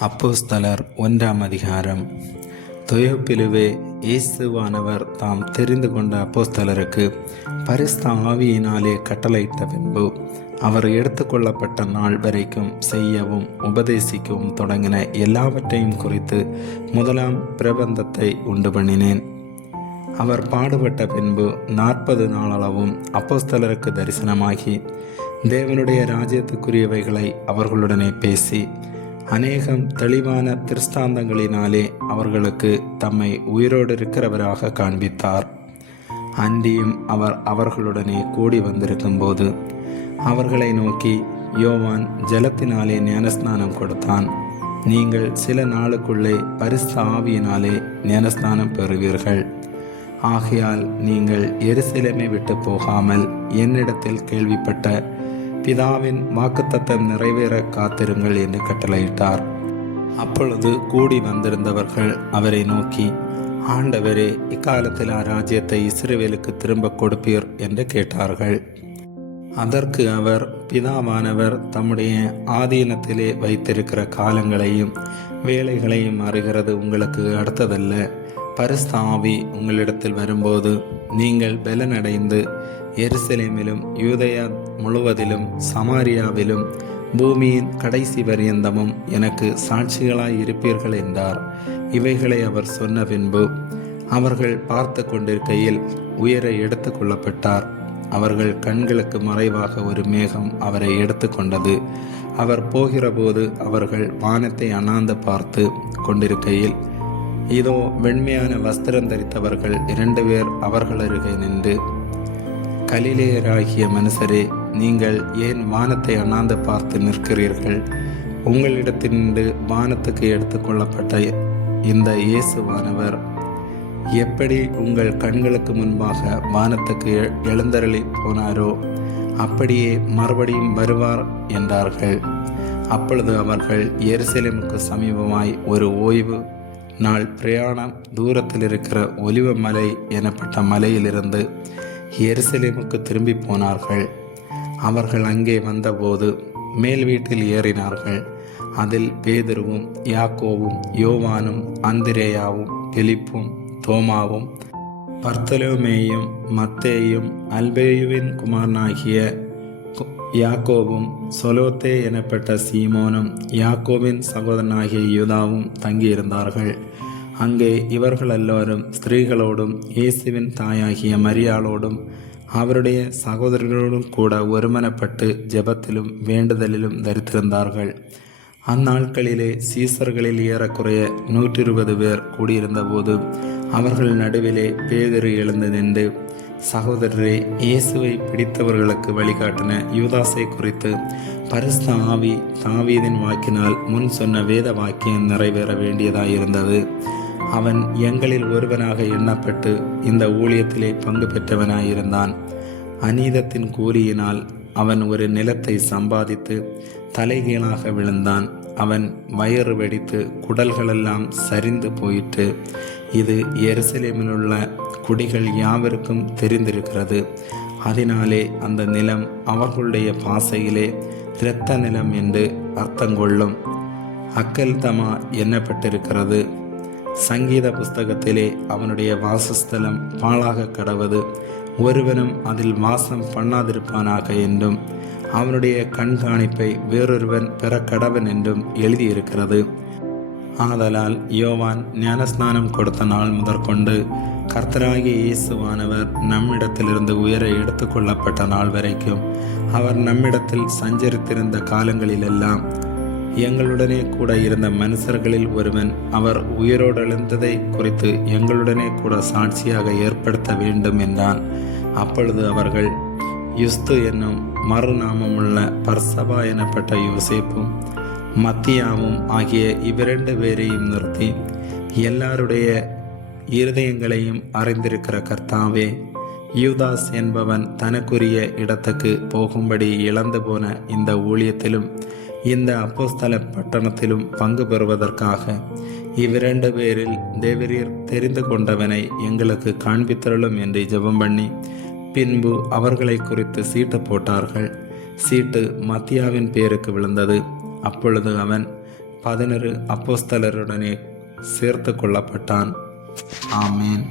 அப்போஸ்தலர் ஒன்றாம் அதிகாரம். தொயோப்பிலுவே இயேசுவானவர் தாம் தெரிந்து கொண்ட அப்போஸ்தலருக்கு பரிஸ்த ஆவியினாலே கட்டளையிட்ட பின்பு அவர் எடுத்துக்கொள்ளப்பட்ட நாள் வரைக்கும் செய்யவும் உபதேசிக்கவும் தொடங்கின எல்லாவற்றையும் குறித்து முதலாம் பிரபந்தத்தை உண்டு பண்ணினேன். அவர் பாடுபட்ட பின்பு நாற்பது நாளளவும் அப்போஸ்தலருக்கு தரிசனமாகி தேவனுடைய ராஜ்யத்துக்குரியவைகளை அவர்களுடனே பேசி அநேகம் தெளிவான திருஷ்டாந்தங்களினாலே அவர்களுக்கு தம்மை உயிரோடு இருக்கிறவராக காண்பித்தார். அன்றியும் அவர் அவர்களுடனே கூடி வந்திருக்கும்போது அவர்களை நோக்கி யோவான் ஜலத்தினாலே ஞானஸ்நானம் கொடுத்தான். நீங்கள் சில நாளுக்குள்ளே பரிசு ஆவியினாலே ஞானஸ்நானம் பெறுவீர்கள். ஆகையால் நீங்கள் எருசலேமை விட்டு போகாமல் என்னிடத்தில் கேள்விப்பட்ட பிதாவின் வாக்குத்தத்தம் நிறைவேற காத்திருங்கள் என்று கட்டளையிட்டார். அப்பொழுது கூடி வந்திருந்தவர்கள் அவரை நோக்கி ஆண்டவரே இக்காலத்தில் ஆ ராஜ்யத்தை இஸ்ரேவேலுக்கு திரும்ப கொடுப்பீர் என்று கேட்டார்கள். அதற்கு அவர் பிதாவானவர் தம்முடைய ஆதீனத்திலே வைத்திருக்கிற காலங்களையும் வேலைகளையும் அறிகிறது உங்களுக்கு அடுத்ததல்ல. பரிஸ்தாவி உங்களிடத்தில் வரும்போது நீங்கள் பலனடைந்து எருசலேமிலும் யூதயா முழுவதிலும் சமாரியாவிலும் பூமியின் கடைசி பரியந்தமும் எனக்கு சாட்சிகளாய் இருப்பீர்கள் என்றார். இவைகளை அவர் சொன்ன பின்பு அவர்கள் பார்த்து கொண்டிருக்கையில் உயர எடுத்து கொள்ளப்பட்டார். அவர்கள் கண்களுக்கு மறைவாக ஒரு மேகம் அவரை எடுத்துக்கொண்டது அவர் போகிறபோது அவர்கள் வானத்தை அண்ணாந்து பார்த்து கொண்டிருக்கையில் இதோ வெண்மையான வஸ்திரம் தரித்தவர்கள் இரண்டு பேர் அவர்கள் அருகே நின்று கலிலேயராகிய மனுஷரே நீங்கள் ஏன் வானத்தை அண்ணாந்து பார்த்து நிற்கிறீர்கள்? உங்களிடத்தினின்று வானத்துக்கு எடுத்துக்கொள்ளப்பட்ட இந்த இயேசுவானவர் எப்படி உங்கள் கண்களுக்கு முன்பாக வானத்துக்கு எ- எழுந்தருளி போனாரோ அப்படியே மறுபடியும் வருவார் என்றார்கள். அப்பொழுது அவர்கள் எருசலேமுக்கு சமீபமாய் ஒரு ஓய்வு நாள் பிரயாணம் தூரத்தில் இருக்கிற ஒலிவ மலை எனப்பட்ட மலையிலிருந்து எருசலேமுக்கு திரும்பி போனார்கள். அவர்கள் அங்கே வந்தபோது மேல் வீட்டில் ஏறினார்கள். அதில் பேதுருவும் யாக்கோவும் யோவானும் அந்திரேயாவும் பிலிப்பும் தோமாவும் பர்த்தலோமேயும் மத்தேயும் அல்பேயுவின் குமாரனாகிய யாக்கோவும் சொலோத்தே எனப்பட்ட சீமோனும் யாக்கோவின் சகோதரனாகிய யூதாவும் தங்கியிருந்தார்கள். அங்கே இவர்கள் எல்லோரும் ஸ்திரீகளோடும் இயேசுவின் தாயாகிய மரியாளோடும் அவருடைய சகோதரர்களோடும் கூட ஒருமனப்பட்டு ஜெபத்திலும் வேண்டுதலிலும் தரித்திருந்தார்கள். அந்நாட்களிலே சீசர்களில் ஏறக்குறைய நூற்றி இருபது பேர் கூடியிருந்தபோது அவர்கள் நடுவிலே பேதறி எழுந்து நின்று சகோதரரே இயேசுவை பிடித்தவர்களுக்கு வழிகாட்டின யூதாசை குறித்து பரிசுத்த ஆவி தாவீதின் வாக்கினால் முன் சொன்ன வேத வாக்கியம் நிறைவேற வேண்டியதாயிருந்தது. அவன் எங்களில் ஒருவனாக எண்ணப்பட்டு இந்த ஊழியத்திலே பங்கு பெற்றவனாயிருந்தான். அநீதத்தின் கூலியினால் அவன் ஒரு நிலத்தை சம்பாதித்து தலைகீழாக விழுந்தான். அவன் வயிறு வெடித்து குடல்களெல்லாம் சரிந்து போயிற்று. இது எருசலேமிலுள்ள குடிகள் யாவருக்கும் தெரிந்திருக்கிறது. அதனாலே அந்த நிலம் அவர்களுடைய பாசையிலே இரத்த நிலம் என்று அர்த்தங்கொள்ளும். அக்கல்தமா எண்ணப்பட்டிருக்கிறது சங்கீத புஸ்தகத்திலே அவனுடைய வாசஸ்தலம் பாழாக கடவது. ஒருவனும் அதில் வாசம் பண்ணாதிருப்பானாக என்றும் அவனுடைய கண்காணிப்பை வேறொருவன் பெற கடவன் என்றும் எழுதியிருக்கிறது. ஆதலால் யோவான் ஞானஸ்நானம் கொடுத்த நாள் முதற்கொண்டு கர்த்தராகிய இயேசுவானவர் நம்மிடத்திலிருந்து உயர எடுத்துக்கொள்ளப்பட்ட நாள் வரைக்கும் அவர் நம்மிடத்தில் சஞ்சரித்திருந்த காலங்களிலெல்லாம் எங்களுடனே கூட இருந்த மனுஷர்களில் ஒருவன் அவர் உயிரோடு எழுந்ததை குறித்து எங்களுடனே கூட சாட்சியாக ஏற்படுத்த வேண்டும் என்றான். அப்பொழுது அவர்கள் யுஸ்து என்னும் மறுநாமமுள்ள பர்சபா எனப்பட்ட யோசேப்பும் மத்தியாவும் ஆகிய இவ்விரண்டு பேரையும் நிறுத்தி எல்லாருடைய இருதயங்களையும் அறிந்திருக்கிற கர்த்தாவே யூதாஸ் என்பவன் தனக்குரிய இடத்துக்கு போகும்படி இழந்து போன இந்த ஊழியத்திலும் இந்த அப்போஸ்தல பட்டணத்திலும் பங்கு பெறுவதற்காக இவ்விரண்டு பேரில் தேவரீர் தெரிந்து கொண்டவனை எங்களுக்கு காண்பித்தருளும் என்று ஜெபம் பண்ணி பின்பு அவர்களை குறித்து சீட்டு போட்டார்கள். சீட்டு மத்தியாவின் பேருக்கு விழுந்தது. அப்பொழுது அவன் பதினொரு அப்போஸ்தலருடனே சேர்த்து கொள்ளப்பட்டான். ஆமேன்.